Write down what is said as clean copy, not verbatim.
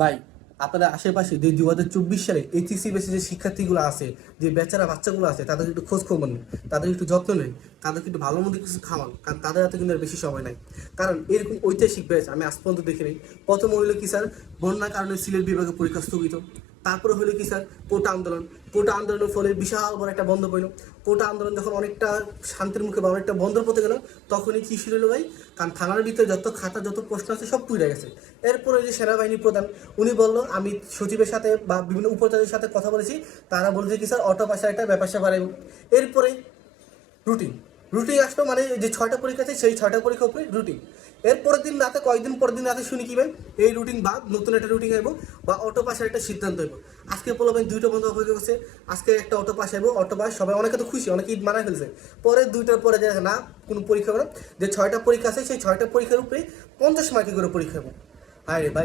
ভাই, আপনাদের আশেপাশে যে 2024 সালে এইচএসসি বেসে যে শিক্ষার্থীগুলো আছে, যে বেচারা বাচ্চাগুলো আছে, তাদের একটু খোঁজ খবর নেন, তাদের একটু যত্ন নেন, তাদেরকে একটু ভালো মন্দ কিছু খাওয়ান, কারণ তাদের হাতে কিন্তু আর বেশি সময় নাই। কারণ এরকম ঐতিহাসিক ব্যাচ আমি আজ পর্যন্ত দেখি নাই। প্রথম হইলো কি স্যার, বন্যার কারণে সিলেট বিভাগে পরীক্ষা স্থগিত। তারপরে হলো কি স্যার, কোটা আন্দোলন। কোটা আন্দোলনের ফলে বিশাল বড় একটা বন্ধ পড়লো। কোটা আন্দোলন যখন অনেকটা শান্তির মুখে বা অনেকটা বন্ধ পড়তে গেল, তখনই কি শুরু হলো ভাই, কারণ থানার ভিতরে যত খাতা যত প্রশ্ন আছে সব পুড়ে গেছে। এরপরে যে সেনাবাহিনী প্রধান, উনি বললো আমি সচিবের সাথে বা বিভিন্ন উপচারের সাথে কথা বলেছি, তারা বলেছে কি স্যার অটো পাশে একটা ব্যাপার স্যাপার। এরপরে রুটিন রুটিন আসলো, মানে যে 6টা পরীক্ষা আছে সেই 6টা পরীক্ষা উপরে রুটিন। এর পরের দিন রাতে, কয়েকদিন পরের দিন রাতে শুনি কি ভাই, এই রুটিন বাদ নতুন একটা রুটিন আইব বা অটো পাসের একটা সিদ্ধান্ত হইব। আজকে বলবেন 2টা বন্ধ হয়ে গেছে, আজকে একটা অটো পাস আইব, অটো পাস সবাই অনেকে তো খুশি, অনেকে ঈদ মানায় ফেলছে। পরে 2টার পরে দেখে না কোনো পরীক্ষা হবে না, যে 6টা পরীক্ষা আছে সেই 6টা পরীক্ষার উপরে 50 মার্কের করে পরীক্ষা হবে। হায় রে ভাই,